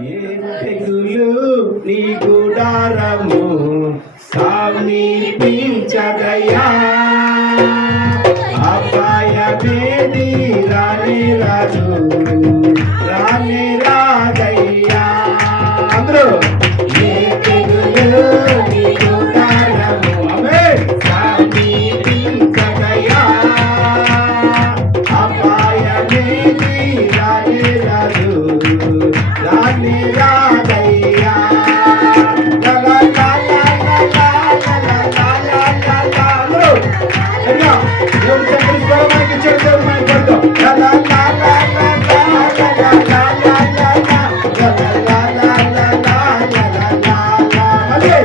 ఏ తెగులు నీ గుడారము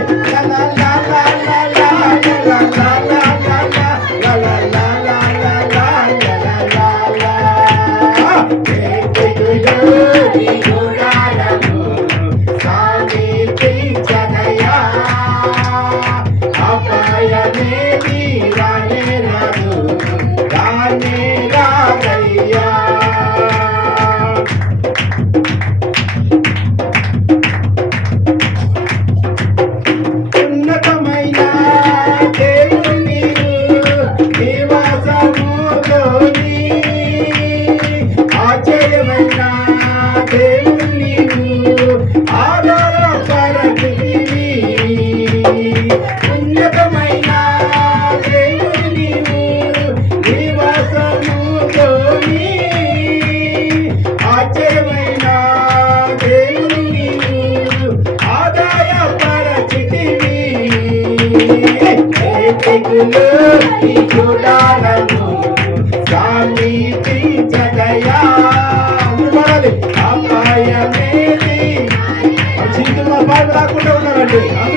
canal I'm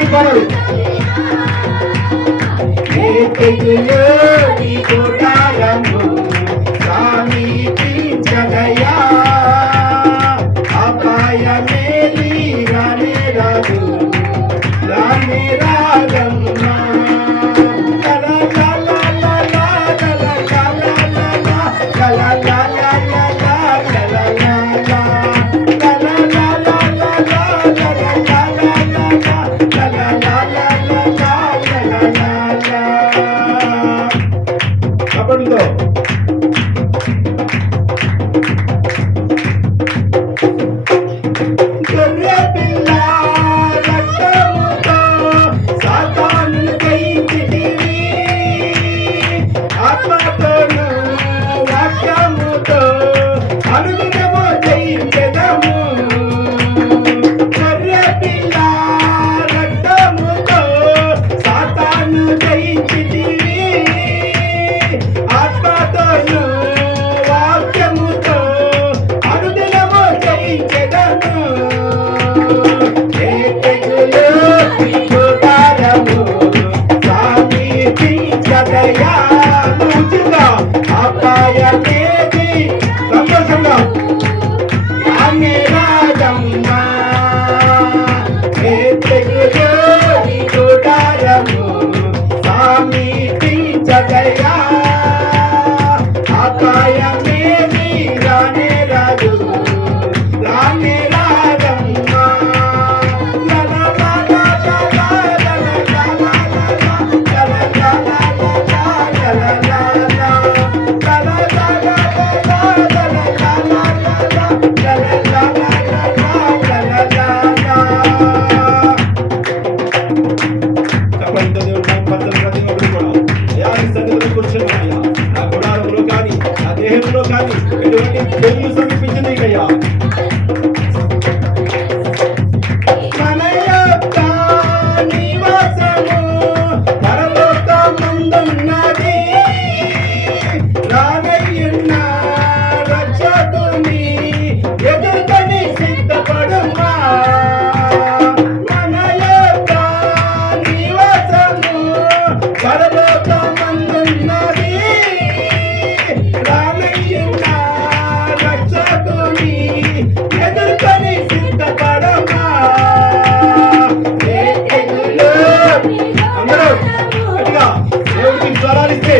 గట్టిగా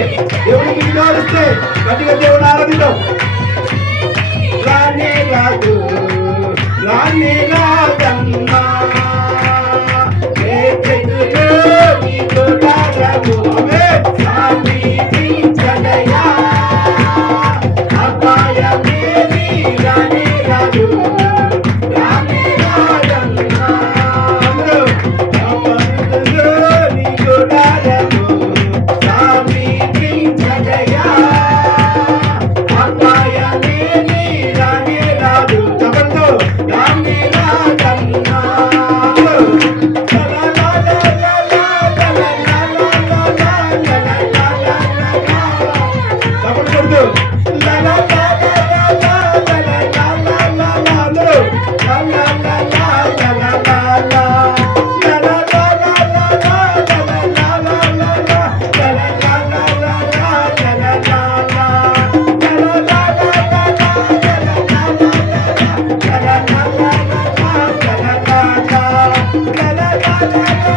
దేవుడికి వినాలిస్తే గట్టిగా దేవుడు Obrigado.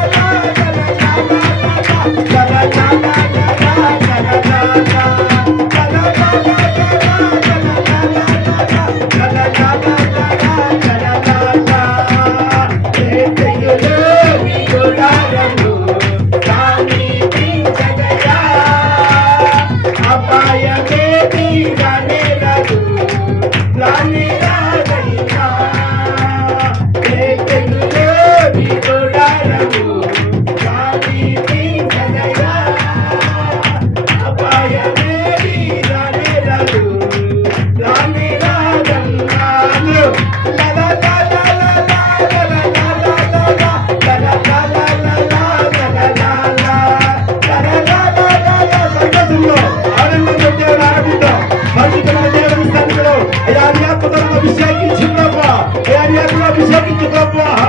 Avisei que tu tá porra!